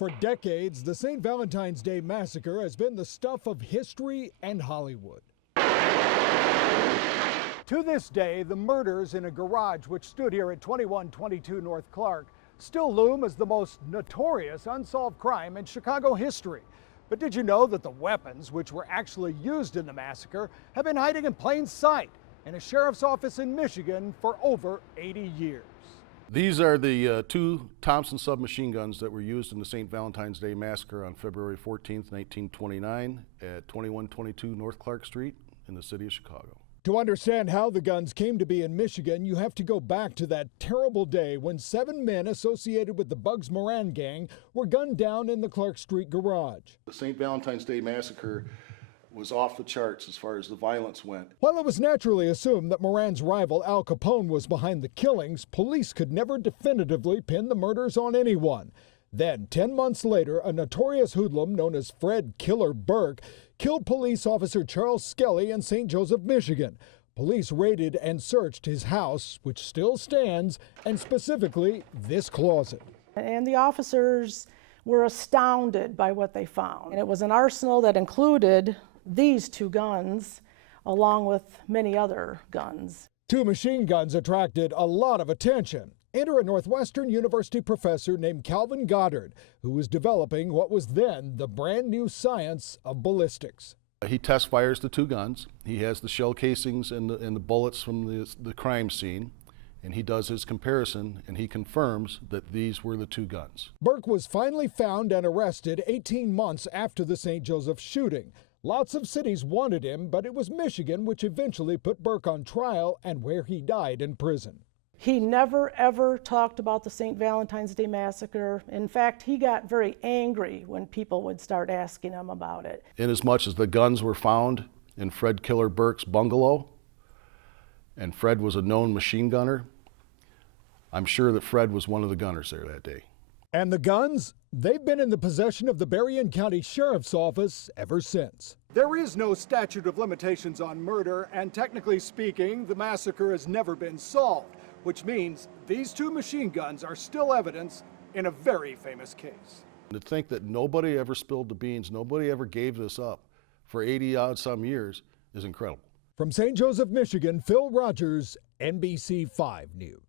For decades, the St. Valentine's Day Massacre has been the stuff of history and Hollywood. To this day, the murders in a garage which stood here at 2122 North Clark still loom as the most notorious unsolved crime in Chicago history. But did you know that the weapons which were actually used in the massacre have been hiding in plain sight in a sheriff's office in Michigan for over 80 years? These are the two Thompson submachine guns that were used in the St. Valentine's Day Massacre on February 14th, 1929 at 2122 North Clark Street in the city of Chicago. To understand how the guns came to be in Michigan, you have to go back to that terrible day when 7 men associated with the Bugs Moran gang were gunned down in the Clark Street garage. The St. Valentine's Day Massacre was off the charts as far as the violence went. While it was naturally assumed that Moran's rival Al Capone was behind the killings, police could never definitively pin the murders on anyone. Then, 10 months later, a notorious hoodlum known as Fred Killer Burke killed police officer Charles Skelly in St. Joseph, Michigan. Police raided and searched his house, which still stands, and specifically this closet. And the officers were astounded by what they found. And it was an arsenal that included these two guns, along with many other guns. Two machine guns attracted a lot of attention. Enter a Northwestern University professor named Calvin Goddard, who was developing what was then the brand new science of ballistics. He test fires the two guns. He has the shell casings and the bullets from the crime scene, and he does his comparison, and he confirms that these were the two guns. Burke was finally found and arrested 18 months after the St. Joseph shooting. Lots of cities wanted him, but it was Michigan which eventually put Burke on trial and where he died in prison. He never ever talked about the St. Valentine's Day Massacre. In fact, he got very angry when people would start asking him about it. Inasmuch as the guns were found in Fred Killer Burke's bungalow, and Fred was a known machine gunner, I'm sure that Fred was one of the gunners there that day. And the guns? They've been in the possession of the Berrien County Sheriff's Office ever since. There is no statute of limitations on murder, and technically speaking, the massacre has never been solved, which means these two machine guns are still evidence in a very famous case. To think that nobody ever spilled the beans, nobody ever gave this up for 80-odd some years is incredible. From St. Joseph, Michigan, Phil Rogers, NBC 5 News.